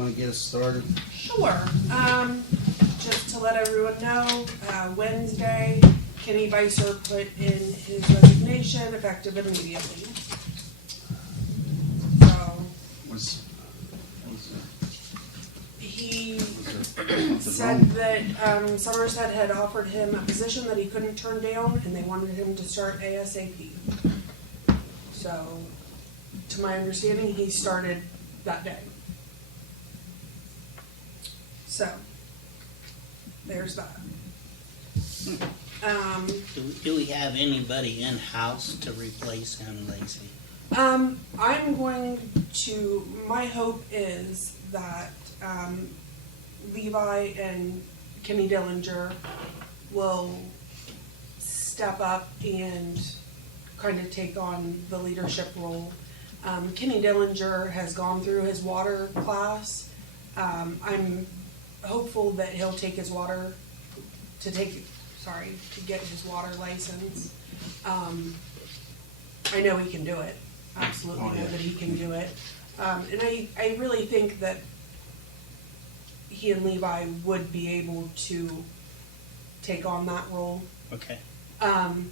Want to get us started? Sure. Just to let everyone know, Wednesday, Kenny Beiser put in his resignation effective immediately. So he said that Somerset had offered him a position that he couldn't turn down, and they wanted him to start ASAP. So, to my understanding, he started that day. So, there's that. Do we have anybody in-house to replace him, Lacey? I'm going to, my hope is that Levi and Kenny Dillinger will step up and kind of take on the leadership role. Kenny Dillinger has gone through his water class. I'm hopeful that he'll take his water, to get his water license. I know he can do it. Absolutely know that he can do it. And I really think that he and Levi would be able to take on that role. Okay. I'm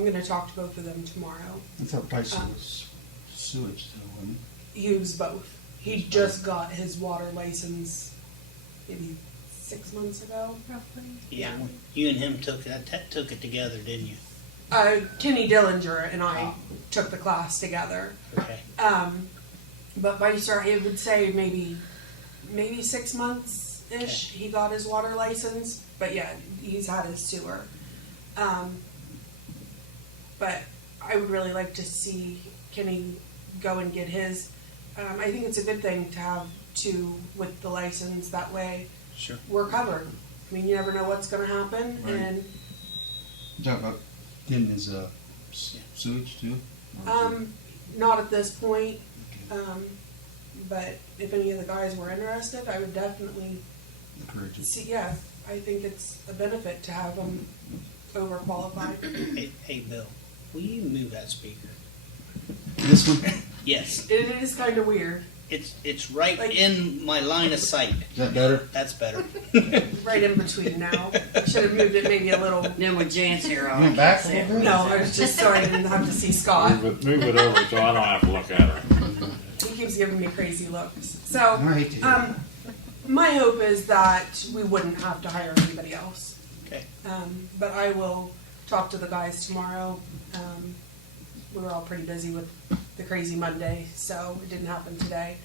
going to talk to both of them tomorrow. I thought Tyson was sewage though, wasn't He was both. He just got his water license maybe 6 months ago, roughly. Yeah. You and him took it together, didn't you? Kenny Dillinger and I took the class together. Okay. But by start, I would say maybe 6 months ish. Okay. He got his water license, but yeah, he's had his sewer. But I would really like to see Kenny go and get his. I think it's a good thing to have two with the license. That way, Sure. we're covered. I mean, you never know what's going to happen, Right. and you talking about getting his sewage too? not at this point. But if any of the guys were interested, I would definitely Encourage it. see. Yeah, I think it's a benefit to have them overqualified. Hey, Bill, will you move that speaker? This one? Yes. It is kind of weird, It's right Like- in my line of sight. Is that better? That's better. right in between now. Should have moved it maybe a little. Then with Jan's here on. You went back a little bit? No, I was just so I didn't have to see Scott. Move it over so I don't have to look at her. He keeps giving me crazy looks. So, I hate to hear it. my hope is that we wouldn't have to hire anybody else. Okay. But I will talk to the guys tomorrow. We were all pretty busy with the crazy Monday, so it didn't happen today.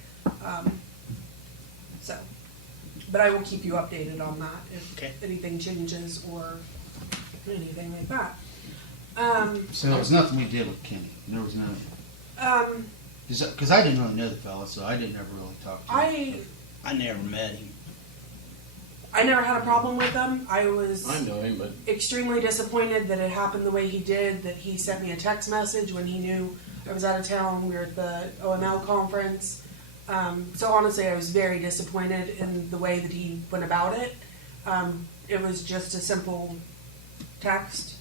But I will keep you updated on that if anything changes or anything like that. So there was nothing we did with Kenny. There was no. Because I didn't really know the fella, so I didn't ever really talk to him. I never met him. I never had a problem with him. I was I know him, but extremely disappointed that it happened the way he did, that he sent me a text message when he knew I was out of town. We were at the OML conference. So honestly, I was very disappointed in the way that he went about it. It was just a simple text.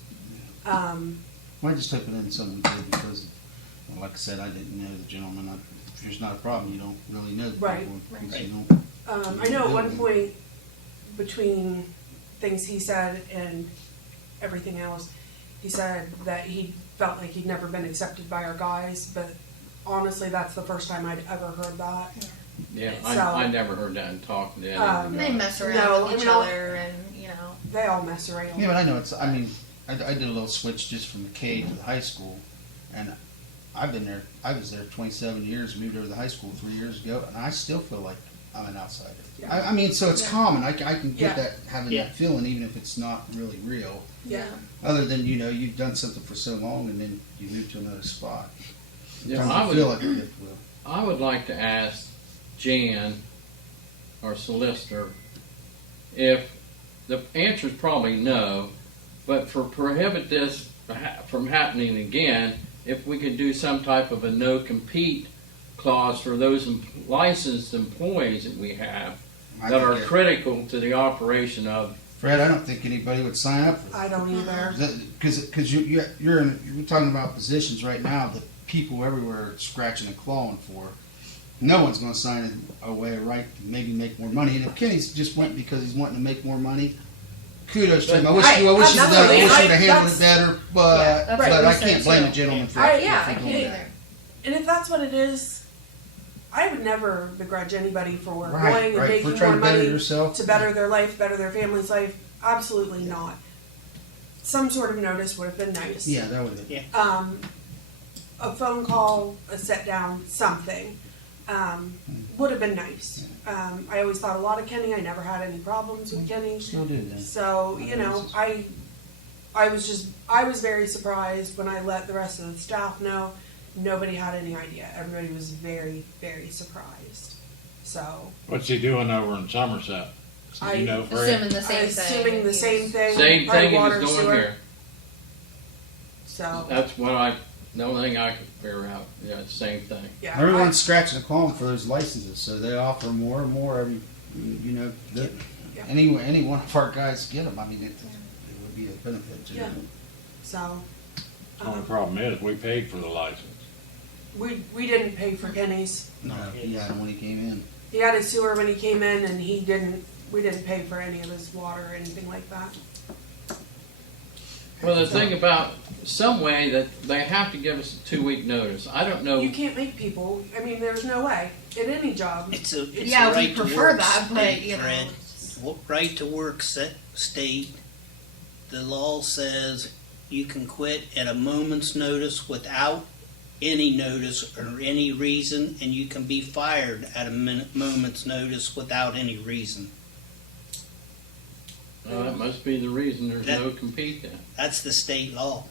Well, I just typed it in something we did because, well, like I said, I didn't know the gentleman. If there's not a problem, you don't really know the Right, people. right. So you don't, I know at one point, between things he said and everything else, he said that he felt like he'd never been accepted by our guys, but honestly, that's the first time I'd ever heard that. yeah, So- I never heard that in talking to him. They mess around No, with I each mean, other, and you know. They all mess around. yeah, but I know it's. I mean, I did a little switch just from the K to the high school, and I've been there. I was there 27 years. Moved over to the high school 3 years ago, and I still feel like I'm an outsider. Yeah. I mean, so it's Yeah. common. I can Yeah. get that having Yeah. that feeling, even if it's not really real. Yeah. Other than you've done something for so long, and then you move to another spot. Yeah, Sometimes I you feel would, like a fifth wheel. I would like to ask Jan, our solicitor, if the answer is probably no, but for prohibit this from happening again, if we could do some type of a no compete clause for those licensed employees that we have I that think are that- critical to the operation of. Fred, I don't think anybody would sign up for that. I don't either. Because you're talking about positions right now that people everywhere are scratching and clawing for, no one's going to sign away a right to maybe make more money. And if Kenny's just went because he's wanting to make more money, kudos to him. I wish I- you would have done it. I wish you would have I- handled it better. But that's what I we can't said blame too. the gentleman for Yeah, for I doing can't that. either. And if that's what it is, I would never begrudge anybody for Right, going and right. making For trying more to better money yourself. to better their life, better their family's life. Absolutely not. Some sort of notice would have been nice. Yeah, that would have been. A phone call, a sit down, something would have been nice. I always thought a lot of Kenny. I never had any problems with Kenny. Still do then. So, you know, I was very surprised when I let the rest of the staff know. Nobody had any idea. Everybody was very, very surprised. So, What's he doing over in Somerset? I- You know, Fred? Assuming the I'm same thing. assuming the same thing. Same probably thing he water, was doing sewer. here. So, That's the only thing I could figure out. Yeah, same thing. yeah. Everyone's scratching a claw for those licenses, so they offer more and more every. You know, that Yeah. any one of our guys get them. I mean, it would be a benefit to Yeah. them. So, The only problem is, we paid for the license. we didn't pay for Kenny's. No, yeah, when he came in. He had his sewer when he came in, and we didn't pay for any of his water or anything like that. Well, the thing about some way that they have to give us a 2-week notice. I don't know. You can't make people. I mean, there's no way in any job. It's a Yeah, we right to prefer work that, but, state, you know, Fred. Right to work state. The law says you can quit at a moment's notice without any notice or any reason, and you can be fired at a moment's notice without any reason. That must be the reason there's That- no compete then. That's the state law.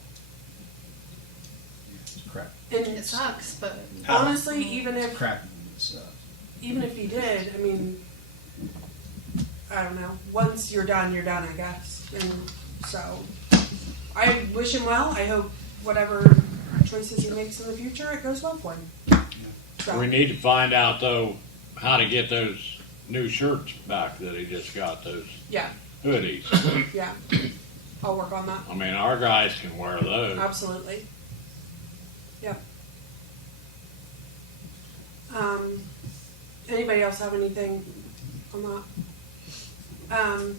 It's crap. And It sucks, but honestly, even It's if crap. It's, he did, I mean, I don't know. Once you're done, I guess. And so, I wish him well. I hope whatever choices he makes in the future, it goes well for him. So, We need to find out, though, how to get those new shirts back that he just got, those yeah, hoodies. yeah. I'll work on that. I mean, our guys can wear those. Absolutely. Yep. Anybody else have anything on that?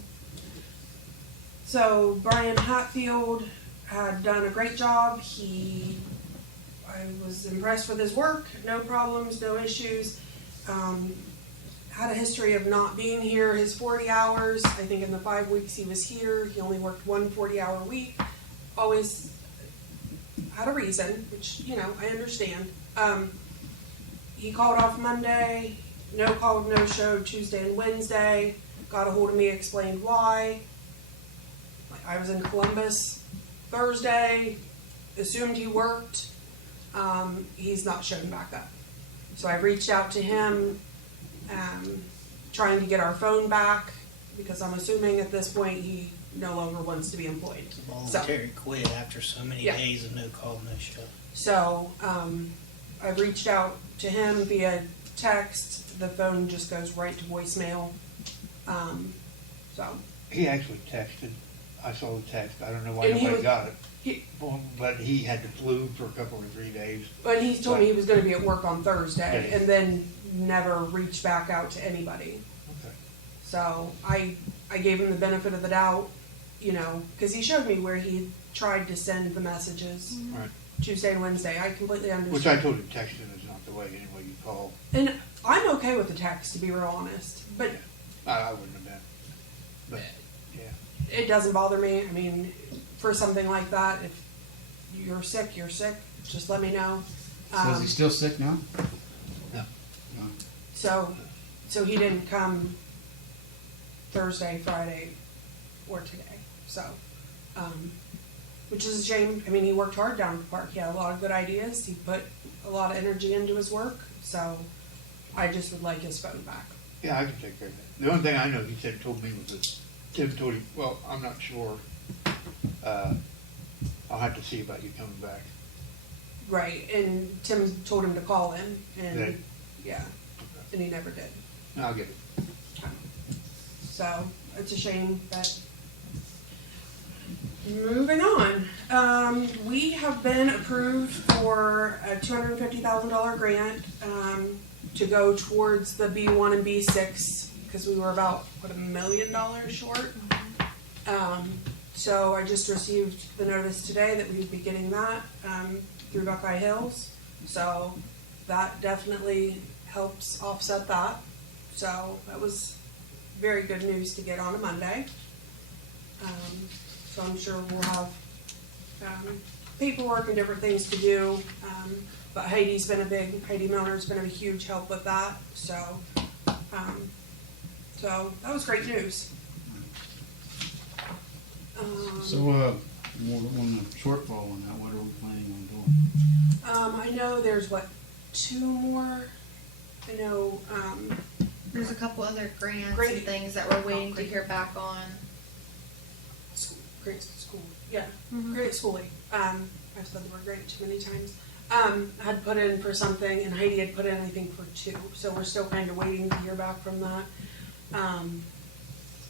So Brian Hatfield had done a great job. I was impressed with his work. No problems, no issues. Had a history of not being here his 40 hours. I think in the 5 weeks he was here, he only worked one 40-hour week. Always had a reason, which, you know, I understand. He called off Monday, no call, no show Tuesday and Wednesday. Got a hold of me, explained why. I was in Columbus Thursday, assumed he worked. He's not showing back up. So I reached out to him, trying to get our phone back, because I'm assuming at this point he no longer wants to be employed. Voluntary quit after so many Yeah. days of no call, no show. So I've reached out to him via text. The phone just goes right to voicemail. So He actually texted. I saw the text. I don't know why And he nobody was- got it. he- But he had the flu for a couple or 3 days. but he told me he was going to be at work on Thursday, Okay. and then never reached back out to anybody. Okay. So I gave him the benefit of the doubt, you know, because he showed me where he tried to send the messages Right. Tuesday and Wednesday. I completely understand. Which I told him texting is not the way anyway you call. And I'm okay with the text, to be real honest, but I wouldn't have been. But, yeah. it doesn't bother me. I mean, for something like that, if you're sick, you're sick. Just let me know. so is he still sick now? So he didn't come Thursday, Friday, or today. So, which is a shame. I mean, he worked hard down at the park. He had a lot of good ideas. He put a lot of energy into his work. So, I just would like his phone back. Yeah, I can take care of that. The only thing I know he told me was that Tim told him, well, I'm not sure. I'll have to see about you coming back. Right. And Tim told him to call him, and Right. yeah, and he never did. No, I'll get it. So it's a shame, but moving on. We have been approved for a $250,000 grant to go towards the B1 and B6 because we were about, $1 million short. So I just received the notice today that we'd be getting that through Buckeye Hills. So that definitely helps offset that. So that was very good news to get on a Monday. So I'm sure we'll have paperwork and different things to do. But Heidi Milner's been a huge help with that. So that was great news. So, on the shortfall on that, what are we planning on doing? I know there's 2 more. I know, There's a couple other grants Great. and things that we're waiting to hear back on. Great School, yeah, Mhm. Great Schooling. I've said the word great too many times. Had put in for something, and Heidi had put in, I think, for 2. So we're still kind of waiting to hear back from that.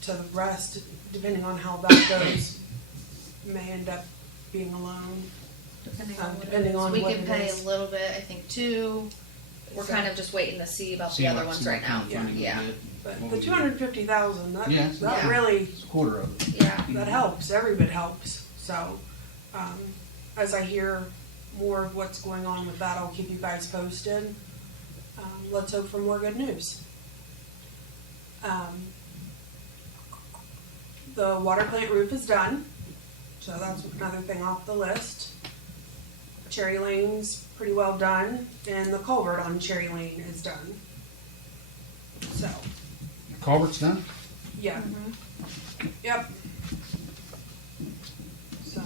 To the rest, depending on how that goes, may end up being a loan. Depending Depending on we what can it pay is. a little bit, I think 2. We're So- kind of just waiting to see about See the other what- ones see what right kind now. of funding we Yeah. get. But What the we do. 250,000, that Yeah. that really It's a quarter of it. Yeah. that helps. Every bit helps. So, as I hear more of what's going on with that, I'll keep you guys posted. Let's hope for more good news. The water plant roof is done, so that's another thing off the list. Cherry Lane's pretty well done, and the culvert on Cherry Lane is done. So, The culvert's done? yeah. Yep. So.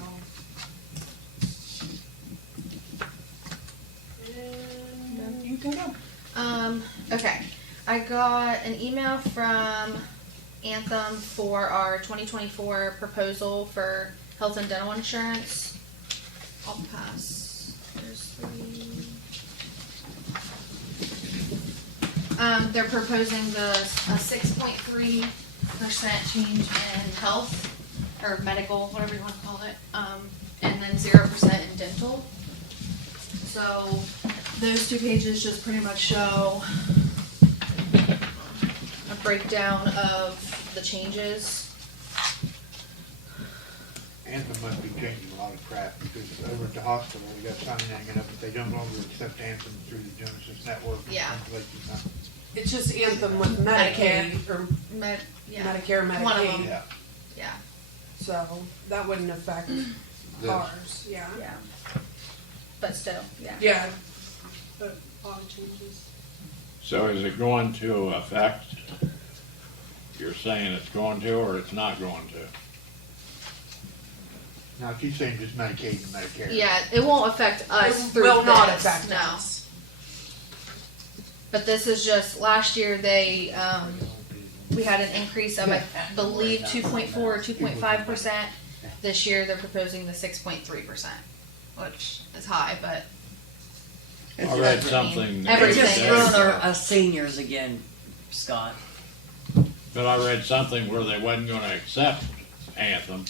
And you can go. Okay. I got an email from Anthem for our 2024 proposal for health and dental insurance. I'll pass. There's 3. They're proposing a 6.3% change in health or medical, whatever you want to call it, and then 0% in dental. So those 2 pages just pretty much show a breakdown of the changes. Anthem must be changing a lot of crap, because over at the hospital, we got sign hanging up that they don't longer accept Anthem through the Genesis network. Yeah. It's just Anthem with Medicaid or Yeah. Medicare, One of Medicaid. them. Yeah. Yeah. So that wouldn't affect ours. Yeah. Yeah. But still, yeah. Yeah. But a lot of changes. So is it going to affect, you're saying it's going to or it's not going to? Now, she's saying just Medicaid and Medicare. Yeah, it won't affect us It through will not this, affect no. us. But this is just, last year they, we had an increase of, I believe, 2.4 or 2.5%. This year they're proposing the 6.3%, which is high, but I read something. Everything. It's just Everything. throwing our seniors again, Scott. But I read something where they wasn't gonna accept Anthem.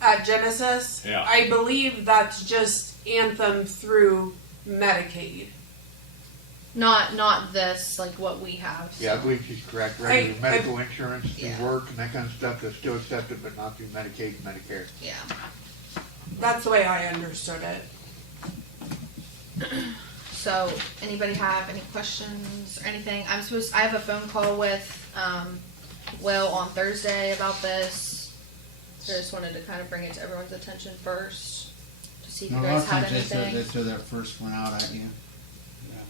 At Genesis, Yeah. I believe that's just Anthem through Medicaid. not this, like what we have. Yeah, I so. believe she's correct. Regular I- medical insurance through Yeah. work and that kind of stuff, they'll still accept it, but not through Medicaid and Medicare. Yeah. That's the way I understood it. So, anybody have any questions or anything? I have a phone call with, Will on Thursday about this. So I just wanted to kind of bring it to everyone's attention first, to see if you No, a lot guys of had times they anything. throw that first one out at you. Yeah.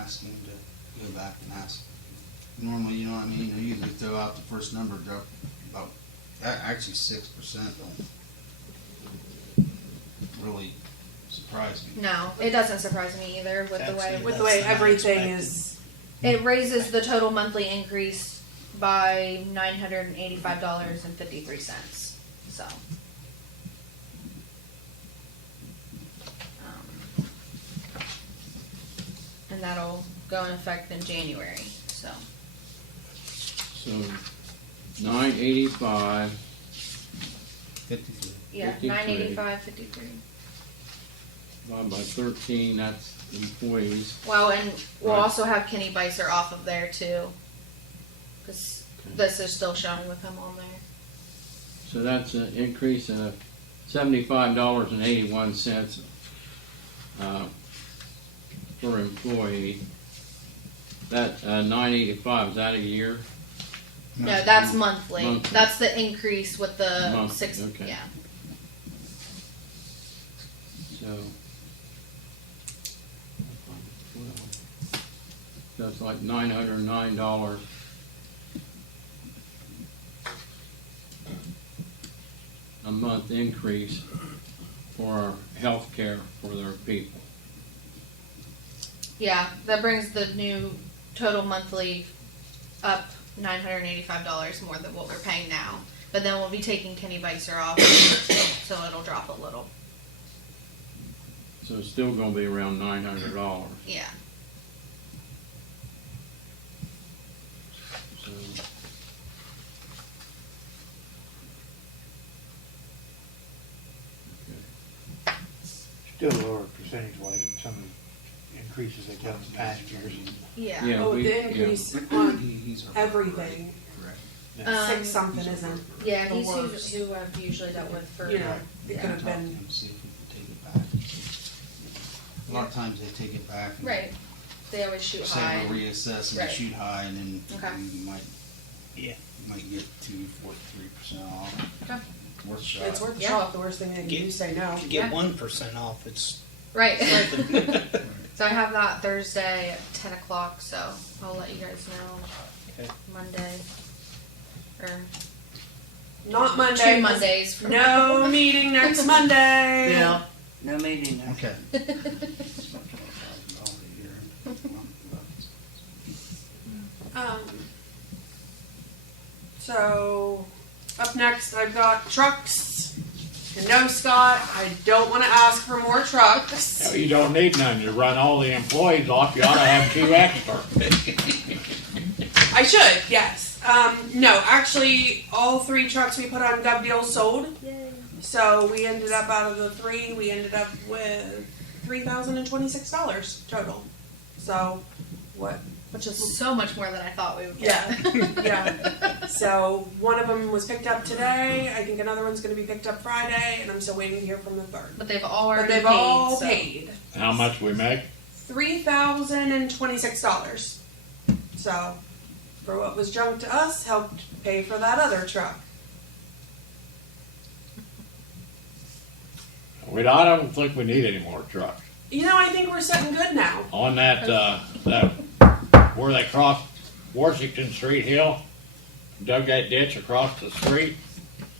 Asking to go back and ask. Normally, you know what I mean, they usually throw out the first number, drop about, actually 6% don't really surprise me. No, it doesn't surprise me either with the way, Actually, With the way That's not everything expected. is, it raises the total monthly increase by $985.53, so. And that'll go in effect in January, so. So 985, 53. Yeah, 53. $985.53. divided by 13, that's employees. Well, and we'll Right. also have Kenny Bicer off of there too. Because this is still showing with him on there. So that's an increase of $75.81 per employee. That $9.85, is that a year? No, that's monthly. Monthly. That's the increase with the Monthly, 6. okay. Yeah. So it's like $909 a month increase for health care for their people. Yeah, that brings the new total monthly up $985 more than what we're paying now. But then we'll be taking Kenny Bicer off, so it'll drop a little. So it's still gonna be around $900. Yeah. So, Still lower percentage wise than some of the increases they've done in past years. Yeah. Yeah. Oh, we- the increase on He's our- everything. Correct. 6 something isn't. Yeah, the he's worst. who I've usually dealt with for. You know, it Yeah. could have Talk to been. him, see if we can take it back. A lot of times they take it back. and Right. They always shoot Say high. we'll reassess and Right. shoot high, and then Okay. we might, Yeah. might get 2, 4, 3% off. Okay. Worth a shot. It's worth a Yeah. shot. The worst thing they can do is say no. To Yeah. get 1% off, it's Right. So I have that Thursday at 10 o'clock, so I'll let you guys know Okay. Monday. Or Not Monday. 2 Mondays from No meeting next Monday. Yeah, no meeting there. Okay. So, up next, I've got trucks. And no, Scott, I don't want to ask for more trucks. No, you don't need none. You run all the employees off, you ought to have 2 extra. I should, yes. No, actually, all 3 trucks we put on Gov Deals sold. So we ended up out of the 3, we ended up with $3,026 total. So, what? which is so much more than I thought we would Yeah, get. yeah. So one of them was picked up today. I think another one's going to be picked up Friday, and I'm still waiting to hear from the third. But they've already But they've paid. all so. paid How much we make? $3,026. So, for what was junk to us, helped pay for that other truck. I don't think we need any more trucks. You know, I think we're sitting good now. On that where they crossed Washington Street Hill, dug that ditch across the street,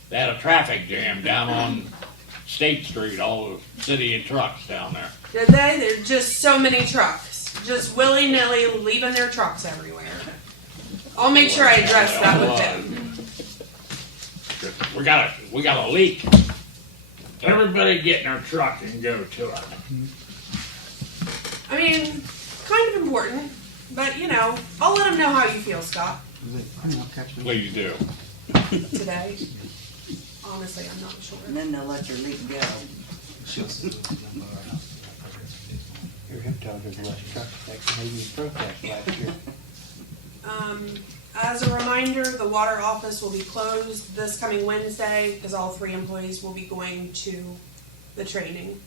they had a traffic jam down on State Street, all the city and trucks down there. Did they? There's just so many trucks. Just willy-nilly leaving their trucks everywhere. I'll make sure I address that with them. We got a leak. Everybody get in their truck and go to it. I mean, kind of important, but you know, I'll let them know how you feel, Scott, Please do. today. Honestly, I'm not sure. And then they'll let your leak go. Hear him talk of less trucks that Canadian protest last year. As a reminder, the water office will be closed this coming Wednesday because all 3 employees will be going to the training.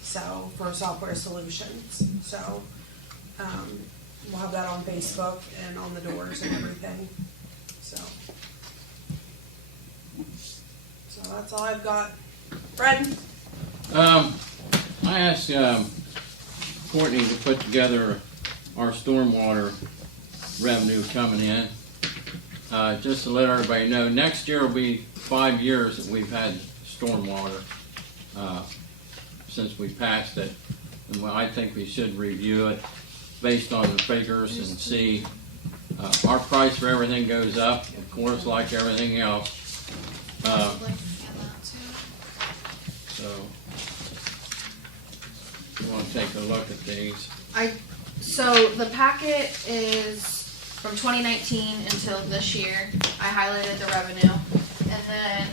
So, for software solutions. So, we'll have that on Facebook and on the doors and everything. So that's all I've got. Fred? I asked Courtney to put together our stormwater revenue coming in. Just to let everybody know, next year will be 5 years that we've had stormwater since we passed it. And I think we should review it based on the figures and see. Our price for everything goes up, of course, like everything else. So, if you want to take a look at these. So the packet is from 2019 until this year. I highlighted the revenue, and then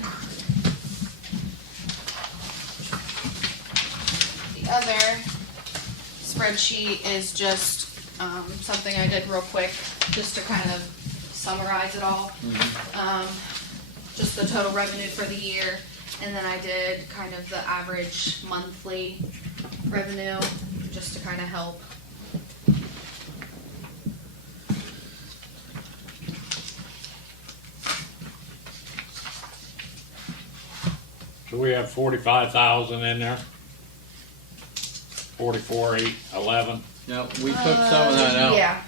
the other is spreadsheet is just something I did real quick, just to kind of summarize it all. Just the total revenue for the year, and then I did kind of the average monthly revenue, just to kind of help. So we have 45,000 in there. 44,811. Now, we took some of that out. Yeah.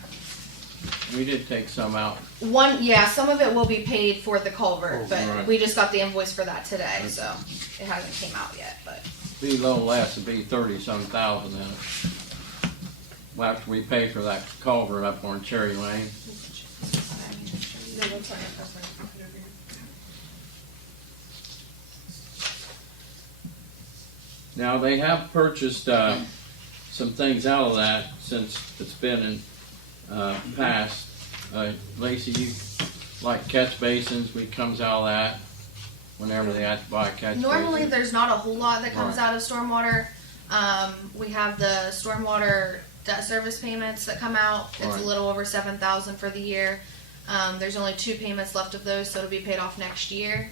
We did take some out. Some of it will be paid for the culvert, but right. we just got the invoice for that today, so it hasn't came out yet, but. Be low less, it'd be 30-some thousand in it. Well, after we pay for that culvert up on Cherry Lane. No, that's fine. That's fine. Put it over here. Now, they have purchased some things out of that since it's been in past. Lacey, you like catch basins, we comes out of that whenever they have to buy a catch Normally, basin. there's not a whole lot that comes Right. out of stormwater. We have the stormwater debt service payments that come out. It's Right. a little over 7,000 for the year. There's only 2 payments left of those, so it'll be paid off next year.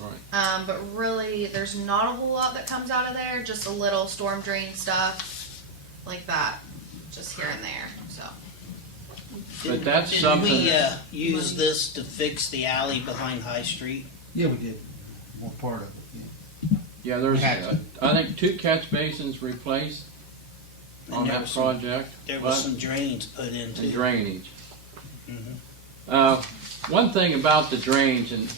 Right. But really, there's not a whole lot that comes out of there. Just a little storm drain stuff, like that, just here and there. So. But that's Did something. we use this to fix the alley behind High Street? Yeah, we did. More part of it, yeah. Yeah, there's, We had to. I think 2 catch basins replaced And on there that was some- project. There was But- some drains put in and too. drainage. Mhm. One thing about the drains and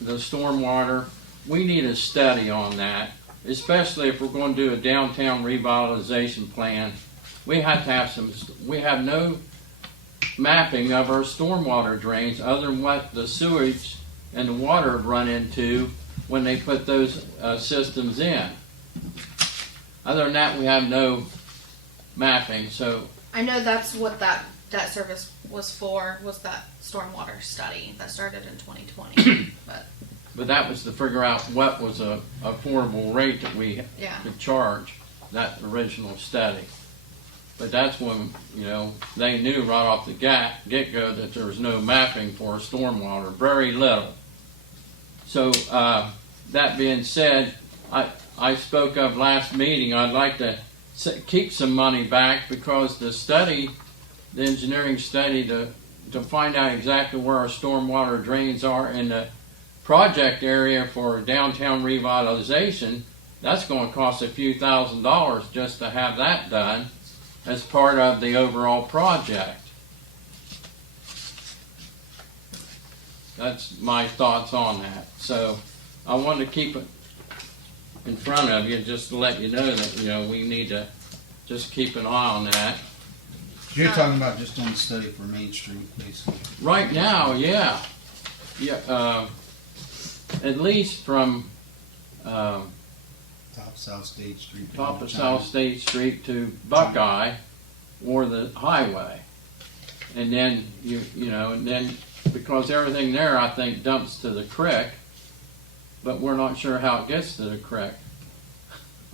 the stormwater, we need a study on that, especially if we're going to do a downtown revitalization plan. We have to have we have no mapping of our stormwater drains other than what the sewage and the water run into when they put those systems in. Other than that, we have no mapping, so I know that's what that debt service was for, was that stormwater study that started in 2020. but that was to figure out what was a affordable rate that we Yeah. could charge, that original study. But that's when, they knew right off the get-go that there was no mapping for stormwater, very little. So, that being said, I spoke of last meeting, I'd like to keep some money back because the engineering study to find out exactly where our stormwater drains are in the project area for downtown revitalization, that's going to cost a few $1,000s just to have that done as part of the overall project. That's my thoughts on that. So I wanted to keep it in front of you just to let you know that, we need to just keep an eye on that. You're talking about just on the study for Main Street, basically. Right now, yeah. At least from Top South State Street. top of South State Street to Buckeye or the highway. And then, and then because everything there, I think, dumps to the creek, but we're not sure how it gets to the creek.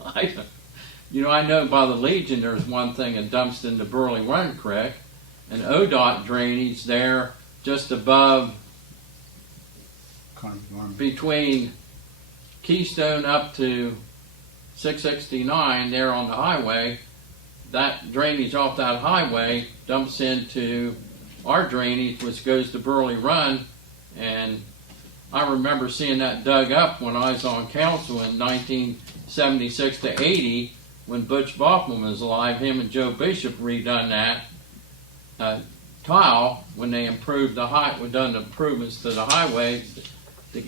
I know by the Legion there's one thing that dumps into Burley Run Creek, and ODOT drainage there just above Carnegie Army. between Keystone up to 669 there on the highway. That drainage off that highway dumps into our drainage, which goes to Burley Run, and I remember seeing that dug up when I was on council in 1976 to 80 when Butch Boffman was alive. Him and Joe Bishop redone that tile when they improved done the improvements to the highway to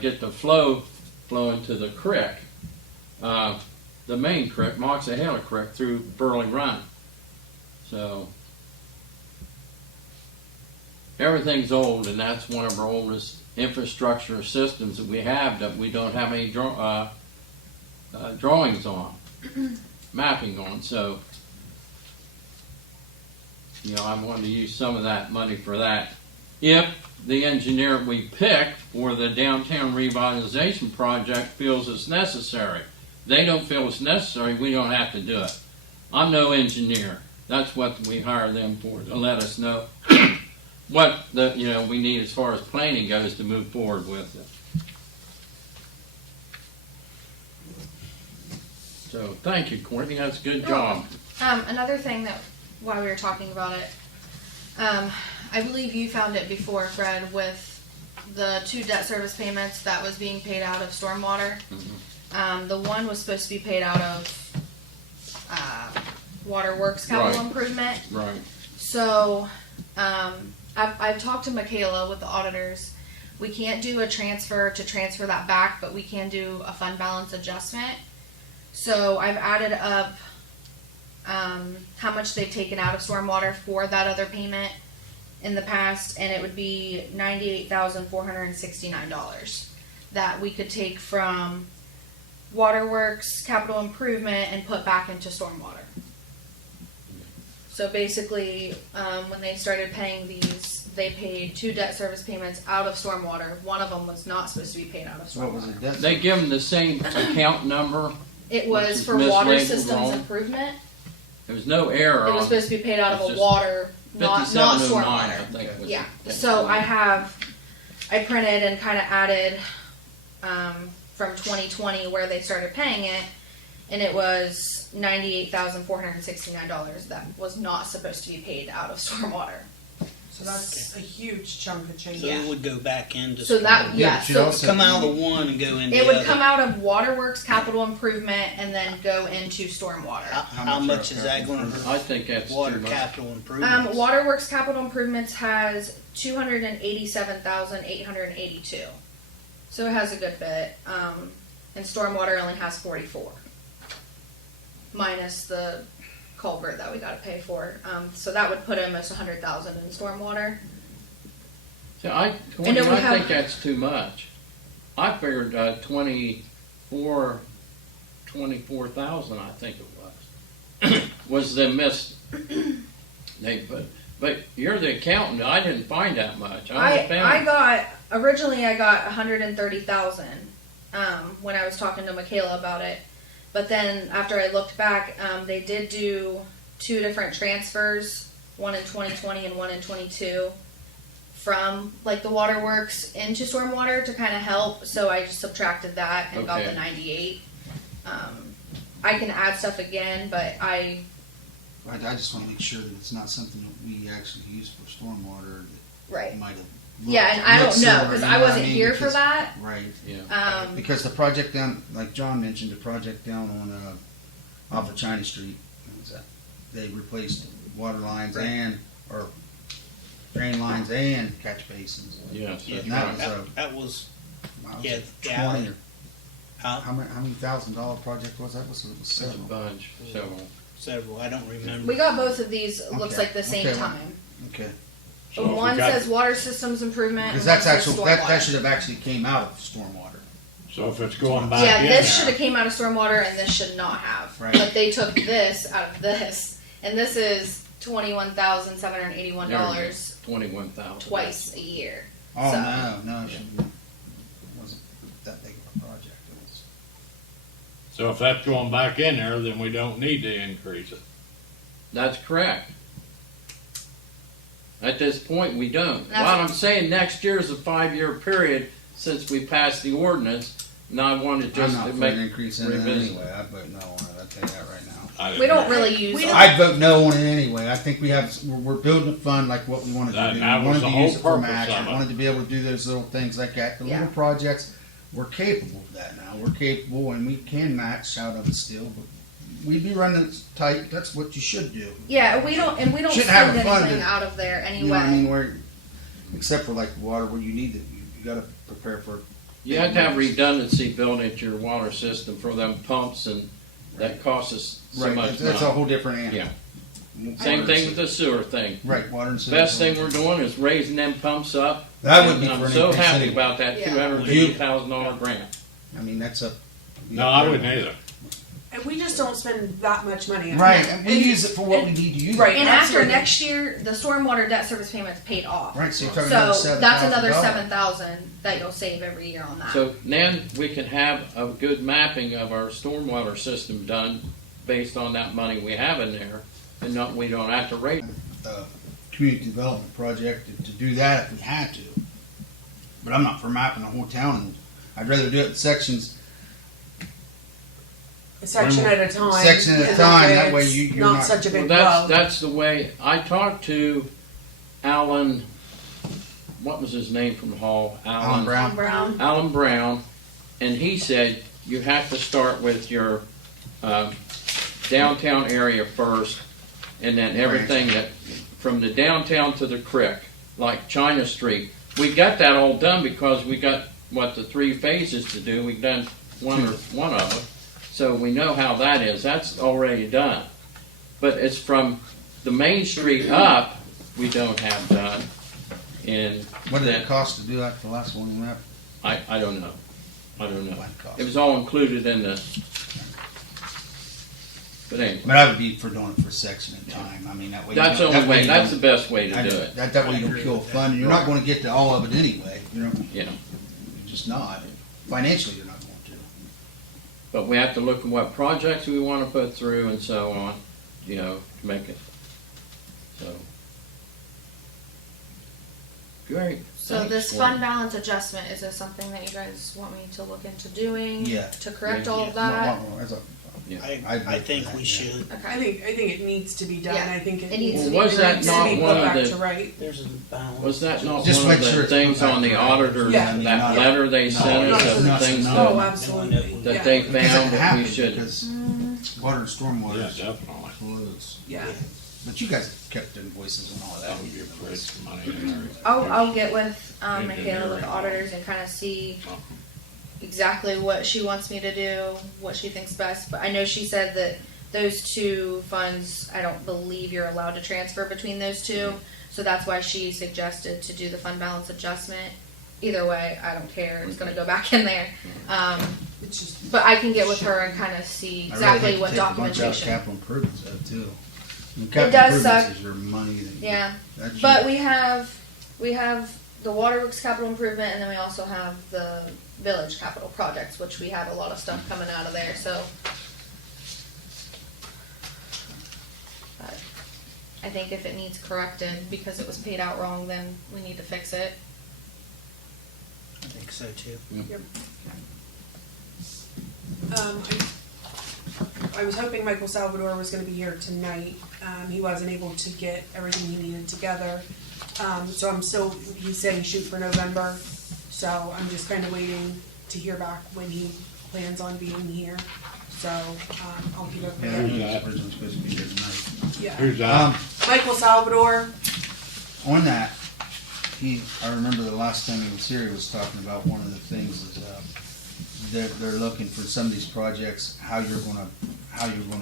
get the flow into the creek, the main creek, Moxahala Creek, through Burley Run. So everything's old, and that's one of our oldest infrastructure systems that we have that we don't have any drawings on, mapping on. So, I wanted to use some of that money for that. If the engineer we pick for the downtown revitalization project feels it's necessary. They don't feel it's necessary, we don't have to do it. I'm no engineer. That's what we hire them for, to let us know what we need as far as planning goes to move forward with it. So thank you, Courtney. That's a good job. Another thing that while we were talking about it, I believe you found it before, Fred, with the 2 debt service payments that was being paid out of stormwater. The one was supposed to be paid out of Waterworks capital Right. improvement. Right. So I've talked to Michaela with the auditors. We can't do a transfer to transfer that back, but we can do a fund balance adjustment. So I've added up how much they've taken out of stormwater for that other payment in the past, and it would be $98,469 that we could take from Waterworks capital improvement and put back into stormwater. So basically, when they started paying these, they paid 2 debt service payments out of stormwater. One of them was not supposed to be paid out of stormwater. What was it? Debt? They give them the same account number. It Which was is for water mislabeled systems wrong. improvement. There was no error It was on supposed to be paid out of It's a just water, not 5709, I stormwater. think. Was Yeah. the- So I printed and kind of added from 2020 where they started paying it, and it was $98,469 that was not supposed to be paid out of stormwater. So that's a huge chunk of change. So it would go back into. So that Yeah, but you so also- Come out of the one and go into it the would other. come out of Waterworks capital improvement and then go into stormwater. How much is that going to hurt? I think that's Water too much. capital improvements. Waterworks capital improvements has 287,882, so it has a good bit. And stormwater only has 44, minus the culvert that we got to pay for. So that would put almost 100,000 in stormwater. So I And then we have- think that's too much. I figured 24,000, I think it was, was the miss. But you're the accountant. I didn't find that much. I got originally I got 130,000 when I was talking to Michaela about it, but then after I looked back, they did do 2 different transfers, one in 2020 and one in 22, from like the Waterworks into stormwater to kind of help. So I just subtracted that and got Okay. the 98. I can add stuff again, but I just want to make sure that it's not something that we actually use for stormwater that right. might have. Yeah, and I don't know because I wasn't here for that. Right. Yeah. Because the project down, like John mentioned, the project down on off of China Street, what was that? They replaced water lines or drain lines and catch basins. Yes, Yeah, that's that right. was that was Wow, Yeah, was it the 20 alley. or how how many $1,000 project was that? It was That's a several. bunch. Several. several. I don't remember. We got both of these. Looks Okay, like the same okay, well, time. Okay. So if we One got- says water systems improvement. Because and that's one says actually that stormwater. should have actually came out of stormwater. So if it's going back Yeah, in this should there, have came out of stormwater, and this should not have. Right. But they took this out of this, and this is $21,781 $21,000. twice a year. Oh So- no, it shouldn't. It wasn't that big of a project. It was. so if that's going back in there, then we don't need to increase it. That's correct. At this point, we don't. That's- What I'm saying, next year is a 5-year period since we passed the ordinance, and I wanted I'm just not to for make an increase in it revision. anyway. I'd vote no on it. I'll tell you that right now. I We didn't- don't really use. them. I'd vote no on it anyway. I think we're building a fund like what we wanted to That- do. that We was wanted the to use whole it for purpose match. of We it. wanted to be able to do those little things like that. The Yeah. little projects, we're capable of that now. We're capable and we can match out of it still, but we'd be running it tight. That's what you should do. Yeah, we don't Shouldn't spend have a fund anything that- out of there anyway. You know what I mean? Where, except for like water, where you need it, you got to prepare for. You have to have redundancy built into your water system for them pumps, and that costs us so Right, much that's a money. whole different animal. Yeah. Water Same and thing sewer. with the sewer thing. Right, water and sewer. Best thing we're doing is raising them pumps up. That would be and for I'm an so increase happy anyway. about that Yeah. $250,000 grant. I mean, that's a. No, I wouldn't either. And we just don't spend that much money on Right, it. and we use it for what we need to use it. Right. And after Absolutely. next year, the stormwater debt service payments paid off. Right, so you're talking about So that's another $7,000. 7,000 that you'll save every year on that. So then we can have a good mapping of our stormwater system done based on that money we have in there, and not, we don't have to rate. Community development project to do that if we had to. But I'm not for mapping the whole town, and I'd rather do it in sections. A section at a time. Section at a and time, way that way it's you're not not- such a Well, big that's, blow. that's the way, I talked to Alan, what was his name from Hall? Alan Brown. Brown. Alan Brown, and he said you have to start with your downtown area first, and then everything that, from the downtown to the creek, like China Street. We got that all done because we got, the 3 phases to do. We've done one of them. So we know how that is. That's already done. But it's from the main street up, we don't have done. And What did that, it cost to do that, the last one we mapped? I don't know. I don't know. What it cost? It was all included in the. But anyway, But I would be for doing it for a section at a time. I mean, that way. that's the that only way. you That's don't- the best way to do it. That way you don't kill a fund, and you're not gonna get to all of it anyway, you know, Yeah. you're just not. Financially, you're not going to. But we have to look at what projects we want to put through and so on, to make it. So. Great. So Thanks, this Gordon. fund balance adjustment, is this something that you guys want me to look into doing? Yeah. To correct Yeah. all of that? I think we should. I think it needs to be done. Yeah. I think It it needs needs to to be be Was that put not one of back the- to right. There's a balance. Was that not Just one of make sure the it's things put back on the right. auditors, Yeah. that letter they sent us, No, of things no. Oh, that, absolutely. that Yeah. they Because it found that we happened, should. because water and stormwater Yeah, is definitely. close. Yeah. But you guys kept invoices and all of that. That would be a bridge for money in there. I'll get with Yeah, Michaela with the yeah. auditors and kind of see exactly what she wants me to do, what she thinks best. But I know she said that those 2 funds, I don't believe you're allowed to transfer between those 2. So that's why she suggested to do the fund balance adjustment. Either way, I don't care. It's going to go back in there. It's just But I can get with her and kind of see exactly what I really hate to take a bunch out of documentation. capital improvements though, too. I mean, It capital does improvements suck. is your money that. Yeah. that's But your- we have the Waterworks capital improvement, and then we also have the village capital projects, which we have a lot of stuff coming out of there. So, but I think if it needs corrected because it was paid out wrong, then we need to fix it. I think so too. I was hoping Michael Salvador was gonna be here tonight. He wasn't able to get everything he needed together. So he's saying shoot for November. So I'm just kinda waiting to hear back when he plans on being here. So, I'll keep Yeah, everybody. Who's that? originally supposed to be here tonight. Yeah. Who's that? Michael Salvador, On that, I remember the last time he was here, he was talking about one of the things is, they're looking for some of these projects, how you're gonna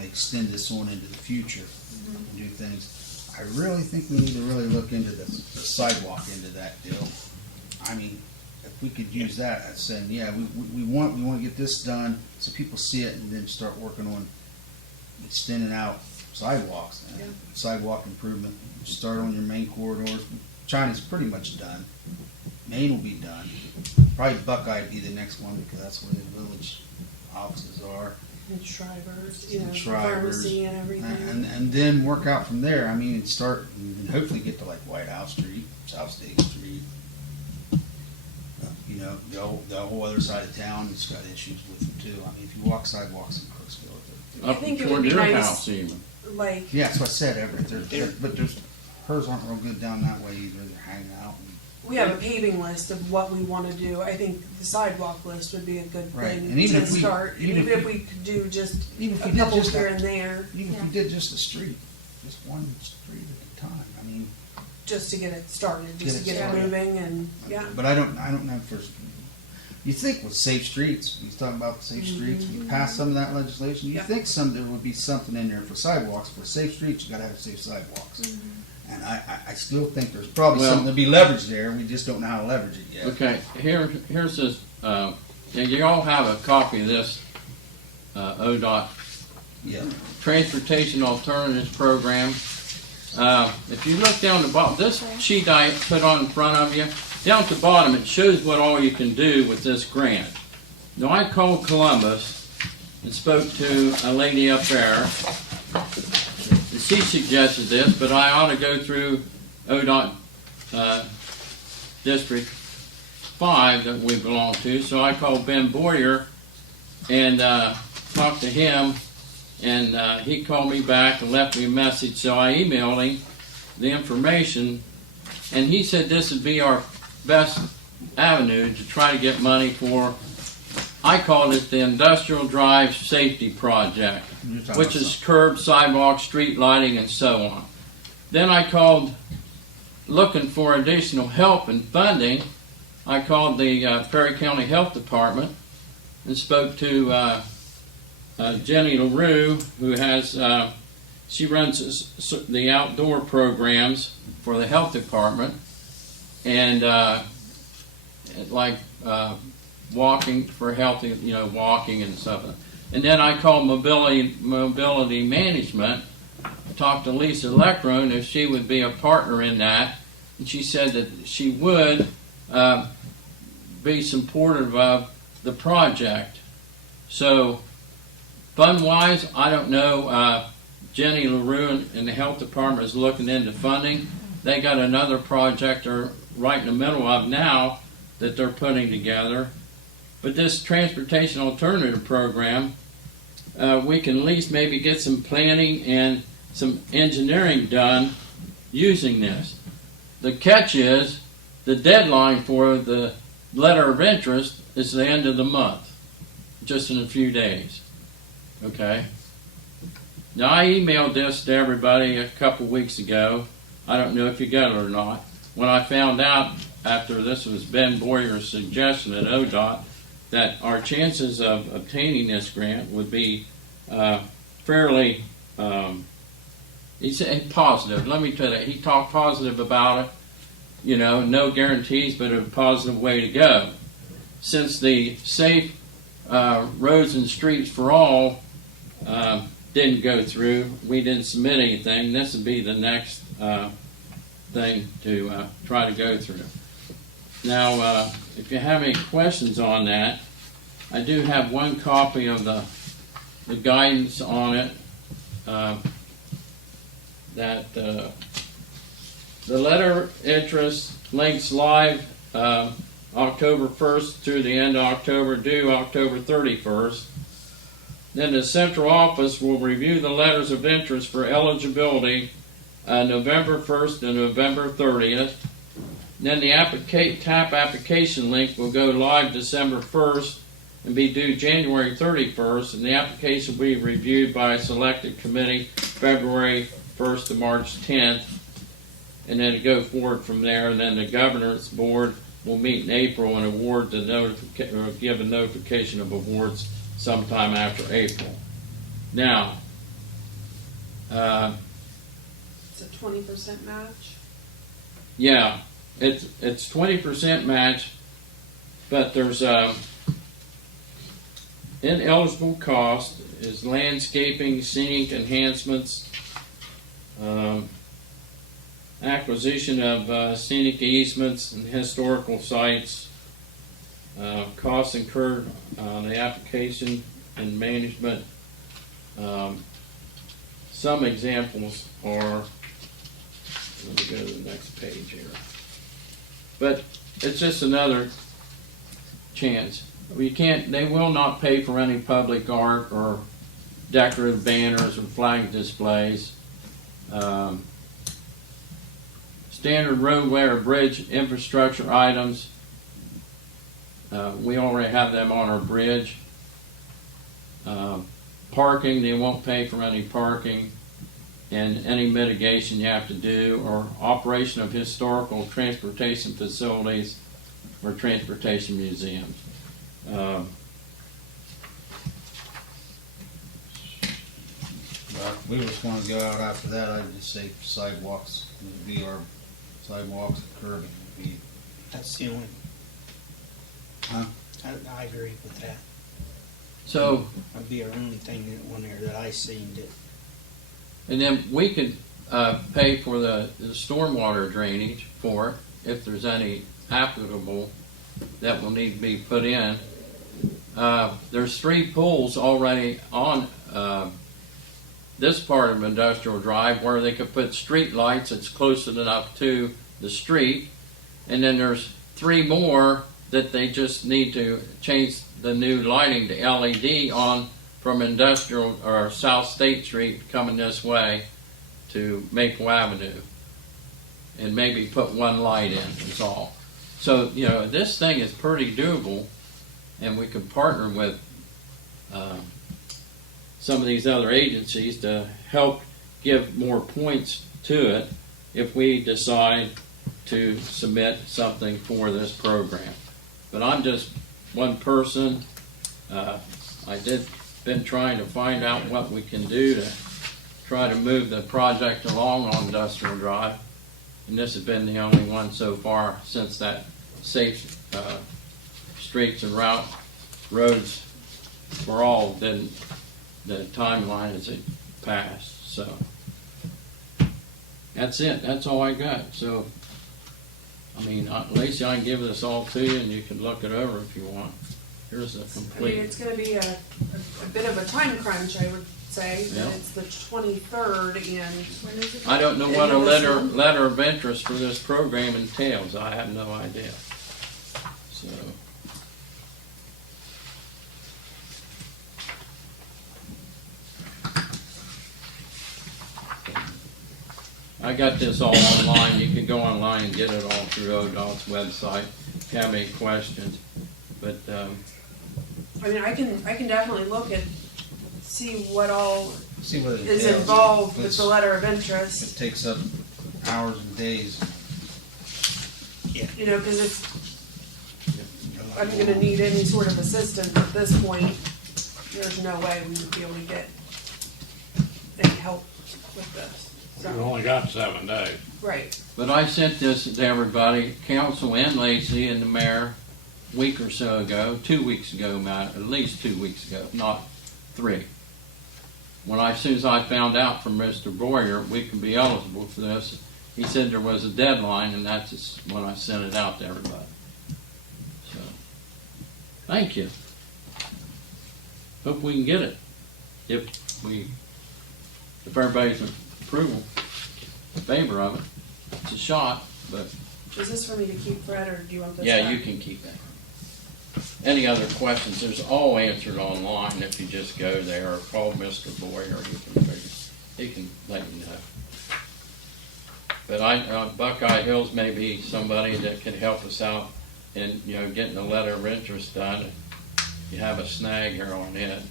extend this on into the future and do things. I really think we need to really look into the sidewalk into that deal. I mean, if we could use that, I'd say, yeah, we want to get this done so people see it and then start working on extending out sidewalks. Yeah. Sidewalk improvement, start on your main corridors. China's pretty much done. Maine will be done. Probably Buckeye would be the next one because that's where the village offices are. and Shrivers, And Shrivers. pharmacy and everything. And then work out from there. I mean, and start and hopefully get to like White House Street, South State Street. The whole other side of town has got issues with them too. I mean, if you walk sidewalks in Crooksville, I Up think it toward would be your nice- house even. Like, yeah, that's what I said. But hers aren't real good down that way either. They're hanging out. we have a paving list of what we wanna do. I think the sidewalk list would be a good Right, thing and even to if we- start. even Even if if we could do just Even if a we did couple just here that, and there, even if we did just a street, just one street at a time. I mean, just to get it started, just to Get it get it started. moving and, yeah. but I don't know if there's. You think with safe streets, he's talking about safe streets, we passed some of that legislation, you Yeah. think there would be something in there for sidewalks, for safe streets, you gotta have safe sidewalks. And I still think there's probably Well- something to be leveraged there, we just don't know how to leverage it yet. Okay, here's this, you all have a copy of this, ODOT Yeah, Transportation Alternatives Program. If you look down the bottom, this sheet I put on in front of you, down at the bottom, it shows what all you can do with this grant. Now, I called Columbus, and spoke to a lady up there. She suggested this, but I ought to go through ODOT District 5 that we belong to. So I called Ben Boyer and talked to him, and he called me back and left me a message. So I emailed him the information, and he said this would be our best avenue to try to get money for, I called it the Industrial Drive Safety Project, which is curb, sidewalk, street lighting, and so on. Then I called looking for additional help and funding. I called the Perry County Health Department and spoke to Jenny LaRue, who has, she runs the outdoor programs for the health department, and walking for healthy, walking and stuff. And then I called mobility management, talked to Lisa Leckrone if she would be a partner in that, and she said that she would be supportive of the project. So fund-wise, I don't know. Jenny LaRue in the health department is looking into funding. They got another project they're right in the middle of now that they're putting together. But this transportation alternative program, we can at least maybe get some planning and some engineering done using this. The catch is the deadline for the letter of interest is the end of the month, just in a few days. Okay? Now I emailed this to everybody a couple weeks ago. I don't know if you got it or not. When I found out after this was Ben Boyer's suggestion at ODOT that our chances of obtaining this grant would be fairly, he said positive. Let me tell you that. He talked positive about it. No guarantees, but a positive way to go. Since the Safe Roads and Streets for All didn't go through, we didn't submit anything. This would be the next thing to try to go through. Now, if you have any questions on that, I do have one copy of the guidance on it. That the letter of interest links live October 1st through the end of October, due October 31st. Then the central office will review the letters of interest for eligibility November 1st and November 30th. Then the TAP application link will go live December 1st and be due January 31st, and the application will be reviewed by a selected committee February 1st to March 10th, and then to go forward from there. And then the governance board will meet in April and award or give a notification of awards sometime after April. Now, It's a 20% match. yeah, it's 20% match, but there's ineligible cost is landscaping, scenic enhancements, acquisition of scenic easements and historical sites, costs incurred on the application and management. Some examples are, let me go to the next page here. But it's just another chance. They will not pay for any public art or decorative banners or flag displays. Standard roadway or bridge infrastructure items, we already have them on our bridge. Parking, they won't pay for any parking, and any mitigation you have to do, or operation of historical transportation facilities or transportation museums. We just want to go out after that. I'd just say sidewalks would be our sidewalks and curbing would be. That's the only. Huh? I agree with that. So, That'd be our only thing on there that I seen that. and then we could pay for the stormwater drainage for it, if there's any applicable that will need to be put in. there's 3 pools already on this part of Industrial Drive where they could put street lights that's close enough to the street, and then there's 3 more that they just need to change the new lighting to LED on from Industrial or South State Street coming this way to Maple Avenue, and maybe put 1 light in is all. So, you know, this thing is pretty doable, and we can partner with some of these other agencies to help give more points to it if we decide to submit something for this program. But I'm just one person. I did been trying to find out what we can do to try to move the project along on Industrial Drive, and this has been the only one so far since that safe streets and roads for all didn't, the timeline has passed. So that's it. That's all I got. So I mean, Lacey, I can give this all to you, and you can look it over if you want. Here's a I mean, complete. it's gonna be a bit of a time crunch, I would say. Yeah. It's the 23rd, and When is it? I don't know what a End of this letter of interest for this program entails. I have no idea. So. I got this all online. You can go online and get it all through ODOT's website if you have any questions. But I mean, I can definitely look at, see what all See what it is entails. involved with It's- the letter of It interest. takes up hours and days. You know, because if I'm gonna need any sort of assistance at this point, there's no way we would be able to get any help with this. We've So, only got 7 days. right. But I sent this to everybody, council and Lacey and the mayor, a week or so ago, 2 weeks ago, Matt, at least 2 weeks ago, if not 3. As soon as I found out from Mr. Boyer we could be eligible for this, he said there was a deadline, and that's just when I sent it out to everybody. So, thank you. Hope we can get it if everybody's approval, in favor of it. It's a shot, but Is this for me to keep, Fred, or do you want this yeah, back? you can keep that. Any other questions? There's all answered online if you just go there or call Mr. Boyer. He can let you know. But Buckeye Hills may be somebody that can help us out in, you know, getting the letter of interest done. You have a snag here on it.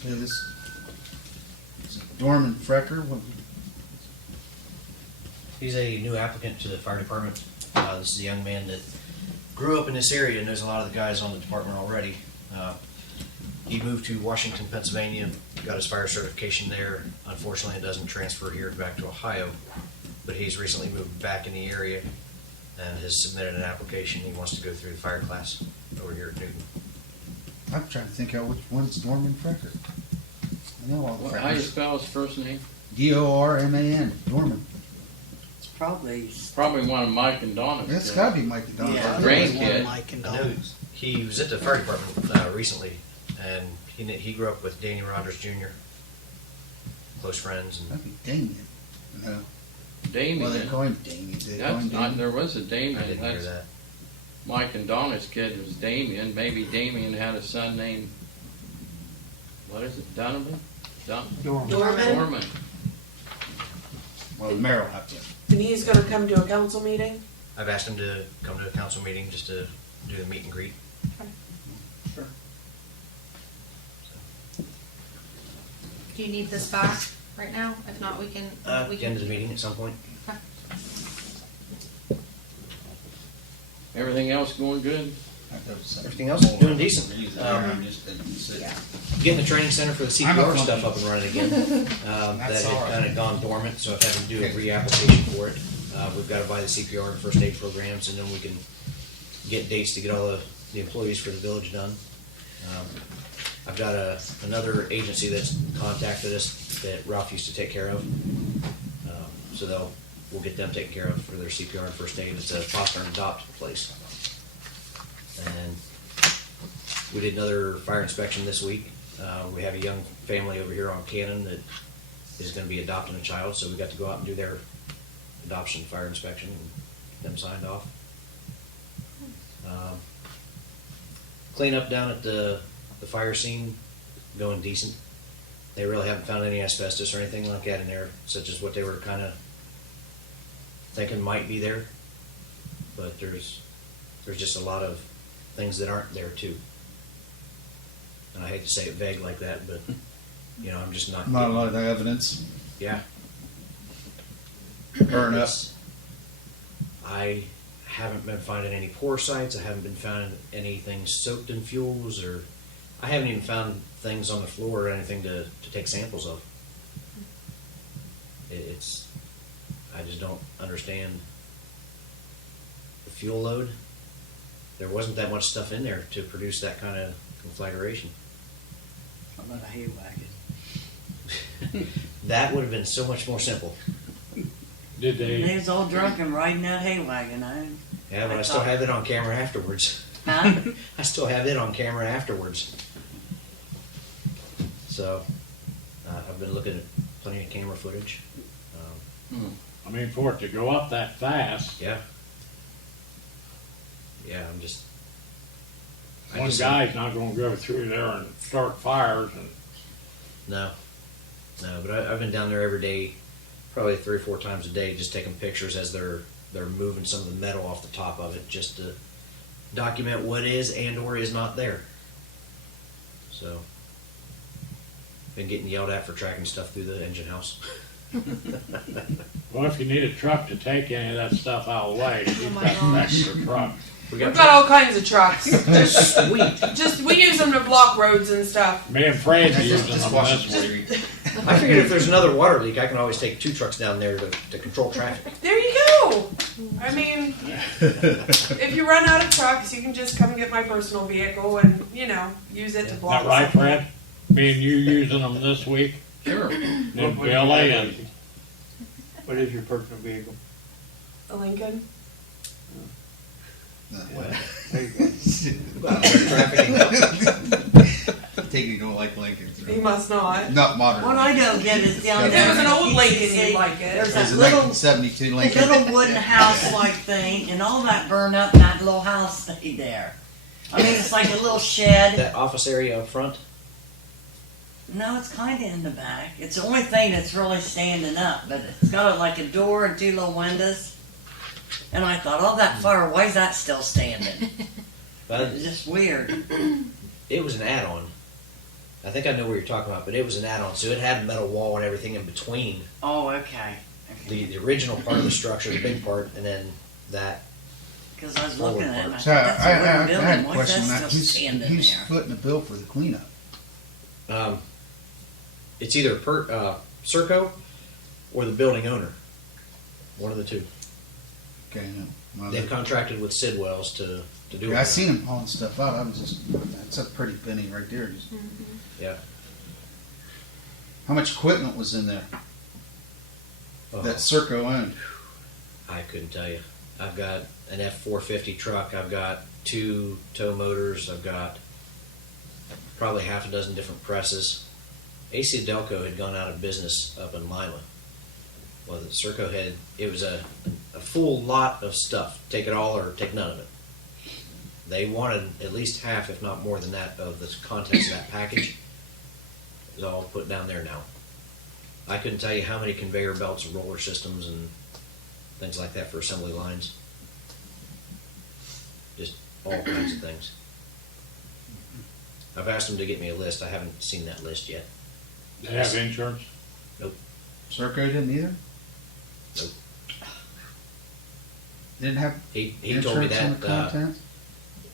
Okay, this is Dorman Frecker. He's a new applicant to the fire department. This is a young man that grew up in this area and knows a lot of the guys on the department already. He moved to Washington, Pennsylvania, got his fire certification there. Unfortunately, it doesn't transfer here back to Ohio, but he's recently moved back in the area and has submitted an application. He wants to go through the fire class over here at Newton. I'm trying to think out which one's Dorman Frecker. I know all the How do you Freckers. spell his first name? Dorman. Dorman. It's probably, Probably one of Mike and Donna's. It's kids. gotta be Mike and Don. Yeah, Grandkid. there's one Mike and I know Don's. he was at the fire department recently, and he grew up with Danny Rogers Jr., close friends. And That'd be Damien. No. Damien. Well, they call him Damien. They call That's him not, Damien. there was a Damien. I didn't hear That's that. Mike and Donna's kid was Damien. Maybe Damien had a son named, what is it, Donovan? Dorman. Dorman, Norman. Well, the mayor will have to. and he's gonna come to a council meeting? I've asked him to come to a council meeting just to do the meet and greet. Sure. Do you need this back right now? If not, we can. At the end of the meeting at some point. Everything else going good? Everything else is doing decent. I'm just didn't sit. Yeah. Getting the training center for the I'm CPR a stuff flunky. up and running again. That That's had all right. kind of gone dormant, so I've had to do a Okay. reapplication for it. We've got to buy the CPR and first aid programs, and then we can get dates to get all the employees for the village done. I've got another agency that's contacted us that Ralph used to take care of. So they'll we'll get them taken care of for their CPR and first aid. It's a foster and adopt place. And we did another fire inspection this week. We have a young family over here on Cannon that is going to be adopting a child, so we got to go out and do their adoption fire inspection and get them signed off. Cleanup down at the fire scene going decent. They really haven't found any asbestos or anything like that in there, such as what they were kind of thinking might be there. But there's just a lot of things that aren't there too. And I hate to say it vague like that, but you know, I'm just not. Not a lot of evidence. Yeah. Burn up. I haven't been finding any pour sites. I haven't been finding anything soaked in fuels, or I haven't even found things on the floor or anything to take samples of. It's, I just don't understand the fuel load. There wasn't that much stuff in there to produce that kind of conflagration. How about a hay wagon? That would have been so much more simple. Did They they, was all drunk and riding that hay wagon. Yeah, but I still have it on camera afterwards. Huh? I still have it on camera afterwards. So, I've been looking at plenty of camera footage. I mean, for it to go up that fast, Yeah. Yeah, I'm just. I one just- guy's not gonna go through there and start fires and No. No, but I've been down there every day, probably 3 or 4 times a day, just taking pictures as they're moving some of the metal off the top of it, just to document what is and or is not there. So, been getting yelled at for tracking stuff through the engine house. well, if you need a truck to take any of that stuff out of the way, you've my got an gosh. extra truck. We We've got all kinds of trucks. sweet. Just we use them to block roads and stuff. Me and Frank's using Just them wash this the week. street. I figured if there's another water leak, I can always take 2 trucks down there to control traffic. There you go. I mean, if you run out of trucks, you can just come get my personal vehicle and use it to Is block. that right, something. Fred? Me and you using them this week? Sure. Then What do you Billy have? and, What is your personal vehicle? A Lincoln. There you go. Take you don't like Lincolns. He must not. Not modern. What I don't get is down If there. it was an old you Lincoln, see, you'd like it. There's There's that a little 1972 Lincoln. little wooden house-like thing, and all that burned up, and that little house stayed there. I mean, it's like a little shed. That office area up front, No, it's kind of in the back. It's the only thing that's really standing up, but it's got like a door and 2 little windows. And I thought, oh, that fire, why is that still standing? but It's just weird. it was an add-on. I think I know what you're talking about, but it was an add-on, so it had a metal wall and everything in between Oh, okay. the original part of the structure, the big part, and then that. Because I was looking at it, and I So thought, that's a wooden I had building. a Why is question on that that. still Who's standing there? footing the bill for the cleanup? It's either Serco or the building owner, one of the two. Okay, well, They've contracted with Sidwells to do it. I seen him hauling stuff out. I was just, that's a pretty penny right there. Just, Yeah. how much equipment was in there Oh, that Serco owned? I couldn't tell you. I've got an F450 truck. I've got 2 tow motors. I've got probably half a dozen different presses. AC Delco had gone out of business up in Lima. Well, the Serco had, it was a full lot of stuff. Take it all or take none of it. They wanted at least half, if not more than that, of the contents of that package. It was all put down there now. I couldn't tell you how many conveyor belts, roller systems, and things like that for assembly lines. Just all kinds of things. I've asked them to get me a list. I haven't seen that list yet. they have insurance. Serco didn't either? Nope. Didn't have He told me insurance on that the contents?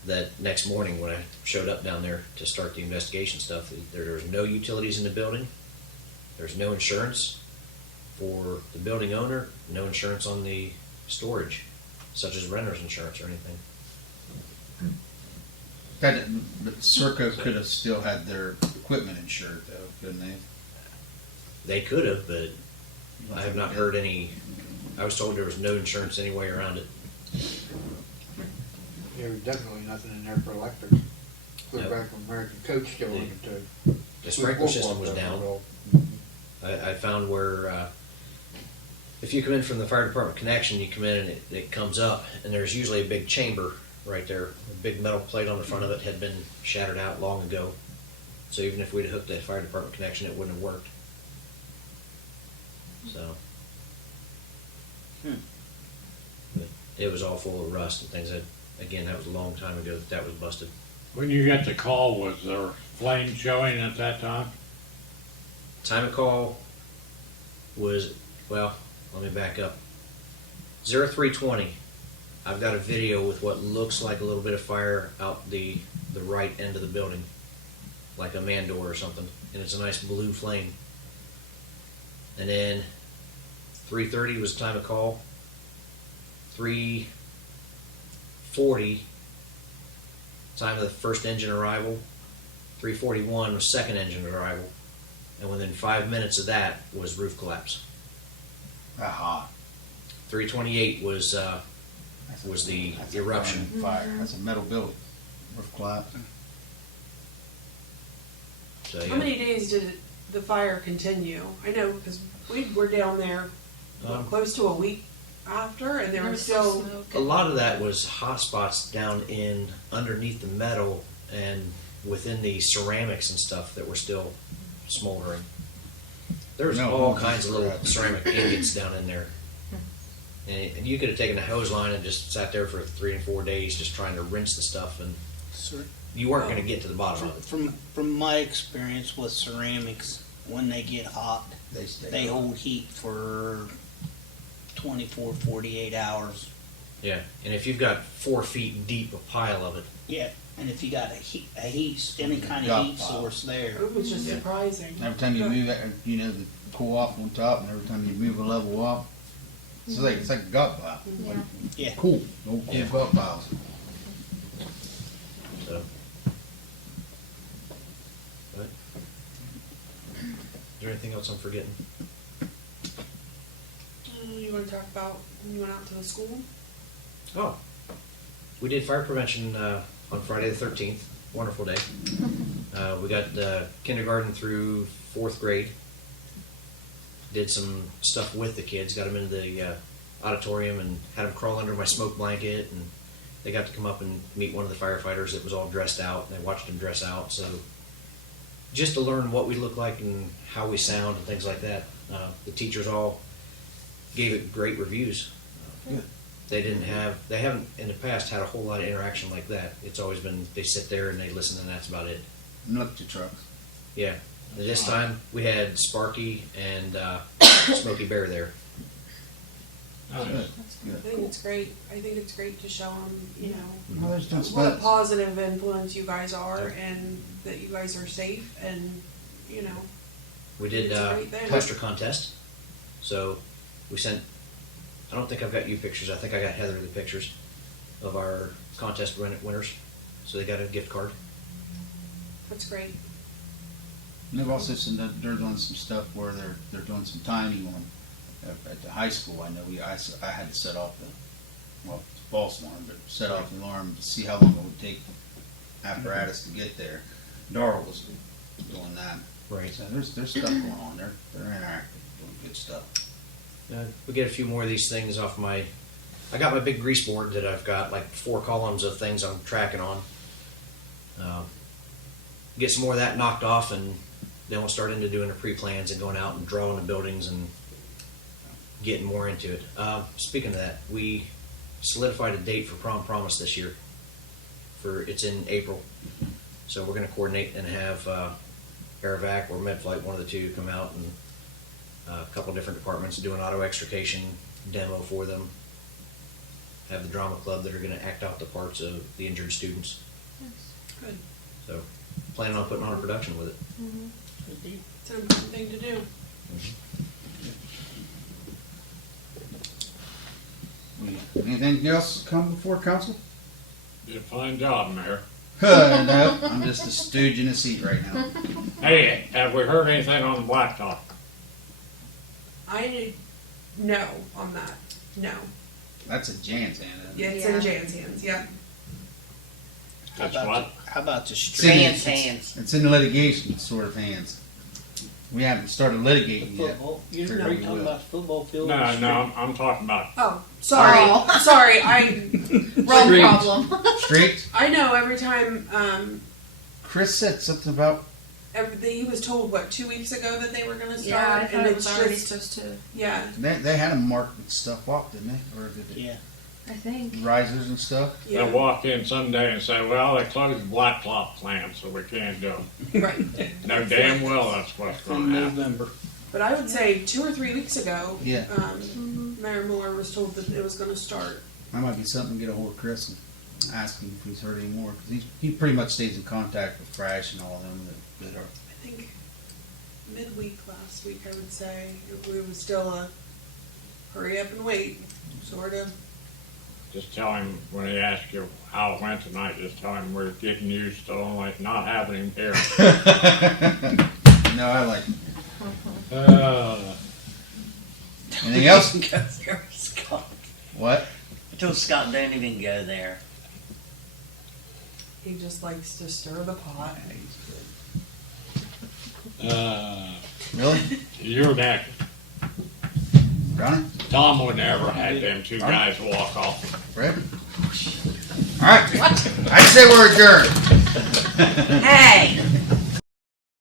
that next morning when I showed up down there to start the investigation stuff. There's no utilities in the building. There's no insurance for the building owner. No insurance on the storage, such as renter's insurance or anything. But Serco could have still had their equipment insured though, couldn't they? They could have, but I have not heard any I was told there was no insurance any way around it. There was definitely nothing in there for electric. Clear Yep. back when American Coach still wanted to. The sprinkler system was down. I found where if you come in from the fire department connection, you come in and it comes up, and there's usually a big chamber right there. A big metal plate on the front of it had been shattered out long ago. So even if we'd hooked that fire department connection, it wouldn't have worked. So. But it was all full of rust and things. Again, that was a long time ago that was busted. When you got the call, was there flame showing at that time? Time of call was, well, let me back up. 0320. I've got a video with what looks like a little bit of fire out the right end of the building, like a man door or something, and it's a nice blue flame. And then 3:30 was the time of call. 3:40, time of the first engine arrival. 3:41 was second engine arrival. And within 5 minutes of that was roof collapse. That hot. 3:28 was the That's a eruption. burning fire. That's a metal building. Roof collapse. So, How yeah. many days did the fire continue? I know, because we were down there close to a week after, and there was still. A lot of that was hot spots down in underneath the metal and within the ceramics and stuff that were still smoldering. There was No, all no, kinds of little correct. ceramic ingots down in there. And you could have taken a hose line and just sat there for 3 and 4 days just trying to rinse the stuff, and Cer- you weren't going to get to the bottom of it. From my experience with ceramics, when they get hot, They stay. they hold heat for 24, 48 hours. Yeah, and if you've got 4 feet deep a pile of it, Yeah, and if you got a heat, any kind of Got heat pile. source there, It was just Yeah. surprising. Every time you move it, you know, the cool off on top, and every time you move a level up, it's like a gut pile. Yeah. yeah. Cool. No cool Yeah. gut piles. so. But, is there anything else I'm forgetting? You want to talk about when you went out to the school? Oh, we did fire prevention on Friday the 13th. Wonderful day. We got kindergarten through 4th grade. Did some stuff with the kids. Got them into the auditorium and had them crawl under my smoke blanket, and they got to come up and meet one of the firefighters that was all dressed out. And I watched them dress out. So just to learn what we look like and how we sound and things like that. The teachers all gave it great reviews. Good. They haven't in the past had a whole lot of interaction like that. It's always been they sit there and they listen, and that's about it. And look at your trucks. Yeah. This time we had Sparky and Smokey Bear there. Good. I think it's great. I think it's great to show them, you know, Well, there's no what a spots. positive influence you guys are, and that you guys are safe, and you know. We did It's a great thing. poster contest. So we sent. I don't think I've got you pictures. I think I got Heather the pictures of our contest winners. So they got a gift card. That's great. And they've also said that they're doing some stuff where they're doing some timing on at the high school. I know I had to set off the false alarm, but set off the alarm to see how long it would take apparatus to get there. Darrell was doing that. Right. So there's stuff going on. They're interactive, doing good stuff. We get a few more of these things off my. I got my big grease board that I've got like 4 columns of things I'm tracking on. Get some more of that knocked off, and then we'll start into doing the pre-plans and going out and drawing the buildings and getting more into it. Speaking of that, we solidified a date for Prom Promise this year. It's in April, so we're going to coordinate and have Airvac or MedFlight, one of the two, come out and a couple different departments do an auto extrication demo for them. Have the drama club that are going to act out the parts of the injured students. Good. So, planning on putting on a production with it. It's an important thing to do. Anything else come before council? Did a fine job, Mayor. No, I'm just a stooge in a seat right now. Hey, have we heard anything on the Blacktop? I no on that. No. That's a Jan's hand. isn't it? Yeah, it's Yeah. in Jan's hands. Yep. That's How about what? how about the It's street? in- Jan's it's- hands. It's in litigation sort of hands. We haven't started litigating yet. Football. You're Sure not we talking will. about football field. No, or street? no, I'm talking about, Oh, sorry. Oh. Sorry. I Wrong Street. problem. Street? I know every time Chris said something about, he was told what 2 weeks ago that they were going to start, Yeah, I thought and it it's was already just supposed to. yeah, they had them mark stuff off, didn't they? Or did they? Yeah. I think. Risers and stuff? they yeah, walk in someday and say, well, they closed the Blacktop plant, so we can't go. right. No damn well that's what's From gonna happen. November. But I would say 2 or 3 weeks ago, Yeah. Mayor Mueller was told that it was going to start. That might be something to get a hold of Chris and ask him if he's heard any more. Because he pretty much stays in contact with Thrash and all of them that are. I think midweek last week, I would say it was still a hurry up and wait sort of. Just tell him when he asks you how it went tonight, just tell him we're getting used to only not having him here. No, I like it. Anything else? Don't go there, Scott. What? I told Scott, don't even go there. He just likes to stir the pot. Really? You're next. Ronnie? Tom would never had them two guys walk off. Fred? All right. I say we're adjourned. Hey!